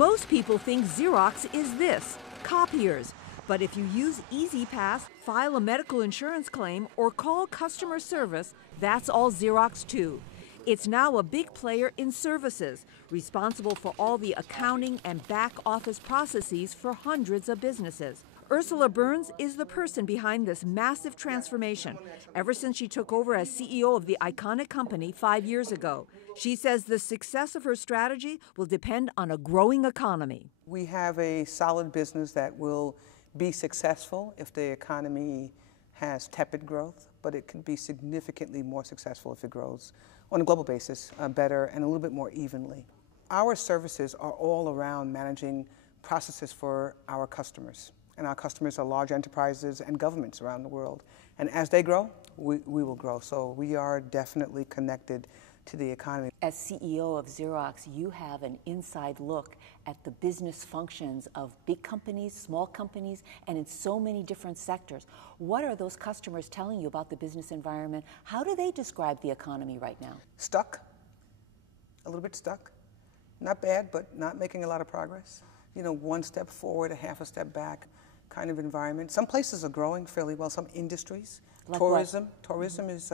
Most people think Xerox is this, copiers. But if you use EasyPass, file a medical insurance claim, or call customer service, that's all Xerox too. It's now a big player in services, responsible for all the accounting and back office processes for hundreds of businesses. Ursula Burns is the person behind this massive transformation ever since she took over as CEO of the iconic company 5 years ago. She says the success of her strategy will depend on a growing economy. We have a solid business that will be successful if the economy has tepid growth, but it can be significantly more successful if it grows on a global basis better and a little bit more evenly. Our services are all around managing processes for our customers. And our customers are large enterprises and governments around the world. And as they grow, we will grow. So we are definitely connected to the economy. As CEO of Xerox, you have an inside look at the business functions of big companies, small companies, and in so many different sectors. What are those customers telling you about the business environment? How do they describe the economy right now? Stuck, a little bit stuck. Not bad, but not making a lot of progress. You know, one step forward, a half a step back kind of environment. Some places are growing fairly well, some industries. Like tourism is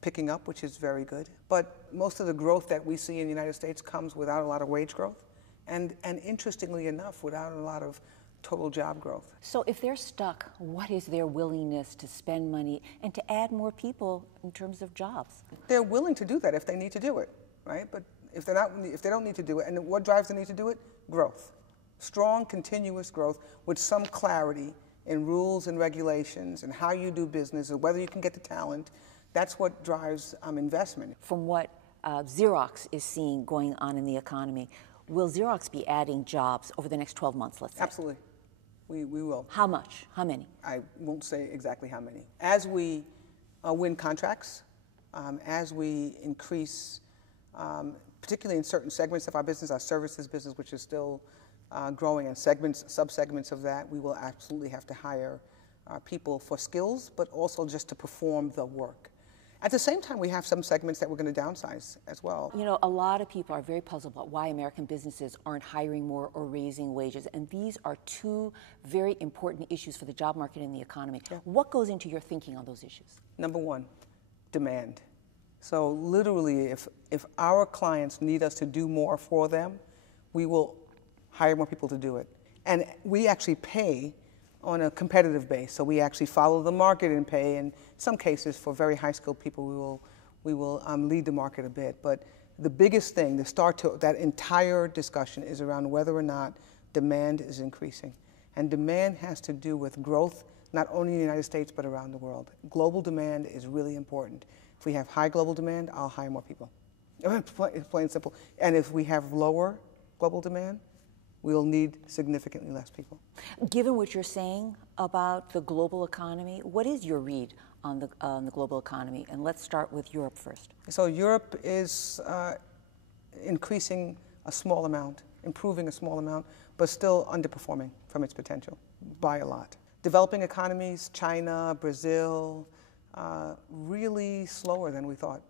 picking up, which is very good. But most of the growth that we see in the United States comes without a lot of wage growth, and interestingly enough, without a lot of total job growth. So if they're stuck, what is their willingness to spend money and to add more people in terms of jobs? They're willing to do that if they need to do it, right? But if they don't need to do it, and what drives the need to do it? Growth. Strong, continuous growth with some clarity in rules and regulations and how you do business and whether you can get the talent. That's what drives investment. From what Xerox is seeing going on in the economy, will Xerox be adding jobs over the next 12 months, let's say? Absolutely. We will. How much? How many? I won't say exactly how many. As we win contracts, as we increase, particularly in certain segments of our business, our services business, which is still growing, and sub-segments of that, we will absolutely have to hire people for skills, but also just to perform the work. At the same time, we have some segments that we're going to downsize as well. You know, a lot of people are very puzzled about why American businesses aren't hiring more or raising wages, and these are two very important issues for the job market and the economy. Yeah. What goes into your thinking on those issues? Number one, demand. So literally, if our clients need us to do more for them, we will hire more people to do it. And we actually pay on a competitive base. So we actually follow the market and pay. In some cases, for very high-skilled people, we will lead the market a bit. But the biggest thing, the start to that entire discussion, is around whether or not demand is increasing. And demand has to do with growth, not only in the United States, but around the world. Global demand is really important. If we have high global demand, I'll hire more people. It's plain and simple. And if we have lower global demand, we'll need significantly less people. Given what you're saying about the global economy, what is your read on the global economy? And let's start with Europe first. So Europe is increasing a small amount, improving a small amount, but still underperforming from its potential by a lot. Developing economies, China, Brazil, really slower than we thought.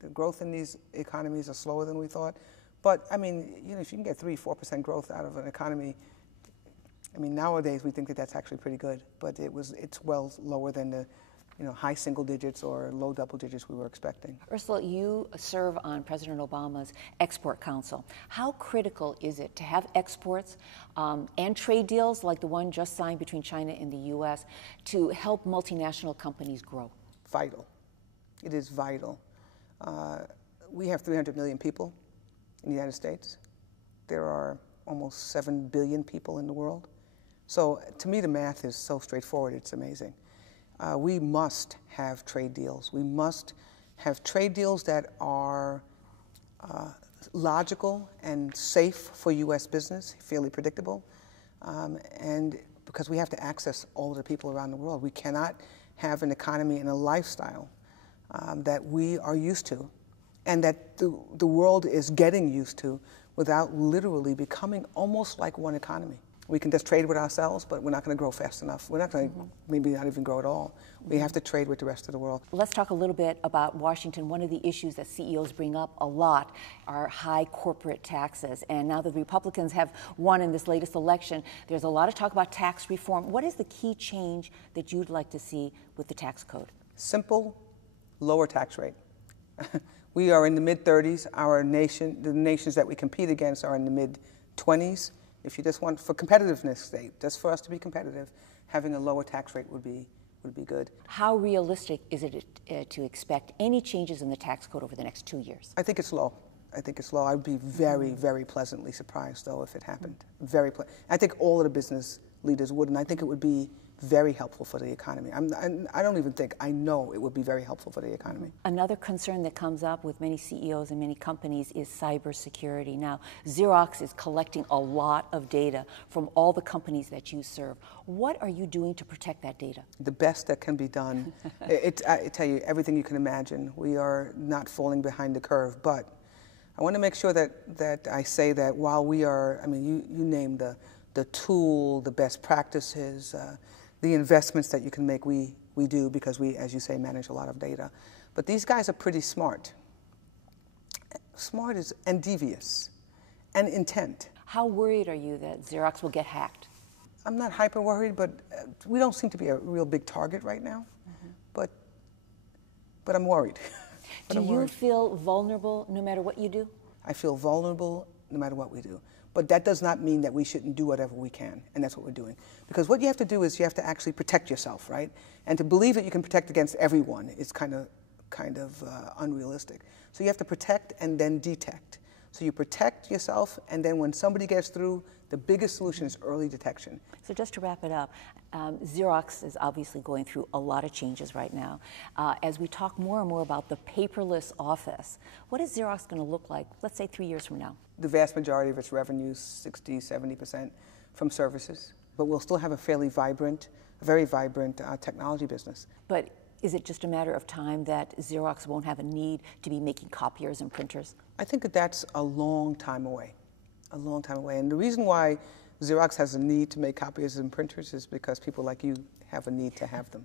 The growth in these economies are slower than we thought. But I mean, you know, if you can get 3-4% growth out of an economy, I mean, nowadays we think that that's actually pretty good. But it's well lower than the, you know, high single digits or low double digits we were expecting. Ursula, you serve on President Obama's Export Council. How critical is it to have exports and trade deals like the one just signed between China and the U.S. to help multinational companies grow? Vital. It is vital. We have 300 million people in the United States. There are almost 7 billion people in the world. So to me, the math is so straightforward, it's amazing. We must have trade deals. We must have trade deals that are logical and safe for U.S. business, fairly predictable, and because we have to access all of the people around the world. We cannot have an economy and a lifestyle that we are used to and that the world is getting used to without literally becoming almost like one economy. We can just trade with ourselves, but we're not going to grow fast enough. We're not going to maybe not even grow at all. We have to trade with the rest of the world. Let's talk a little bit about Washington. One of the issues that CEOs bring up a lot are high corporate taxes. And now that the Republicans have won in this latest election, there's a lot of talk about tax reform. What is the key change that you'd like to see with the tax code? Simple, lower tax rate. We are in the mid-30s. The nations that we compete against are in the mid-20s. If you just want, for competitiveness sake, just for us to be competitive, having a lower tax rate would be good. How realistic is it to expect any changes in the tax code over the next 2 years? I think it's low. I'd be very, very pleasantly surprised, though, if it happened. I think all of the business leaders would, and I think it would be very helpful for the economy. I don't even think, I know it would be very helpful for the economy. Another concern that comes up with many CEOs and many companies is cybersecurity. Now, Xerox is collecting a lot of data from all the companies that you serve. What are you doing to protect that data? The best that can be done. I tell you, everything you can imagine. We are not falling behind the curve, but I want to make sure that I say that while we are, I mean, you name the tool, the best practices, the investments that you can make, we do, because we, as you say, manage a lot of data. But these guys are pretty smart. Smart and devious and intent. How worried are you that Xerox will get hacked? I'm not hyper worried, but we don't seem to be a real big target right now. But I'm worried. Do you feel vulnerable no matter what you do? I feel vulnerable no matter what we do. But that does not mean that we shouldn't do whatever we can, and that's what we're doing. Because what you have to do is you have to actually protect yourself, right? And to believe that you can protect against everyone is kind of unrealistic. So you have to protect and then detect. So you protect yourself, and then when somebody gets through, the biggest solution is early detection. So just to wrap it up, Xerox is obviously going through a lot of changes right now. As we talk more and more about the paperless office, what is Xerox going to look like, let's say 3 years from now? The vast majority of its revenues, 60, 70%, from services. But we'll still have a very vibrant technology business. But is it just a matter of time that Xerox won't have a need to be making copiers and printers? I think that's a long time away. A long time away. And the reason why Xerox has a need to make copiers and printers is because people like you have a need to have them.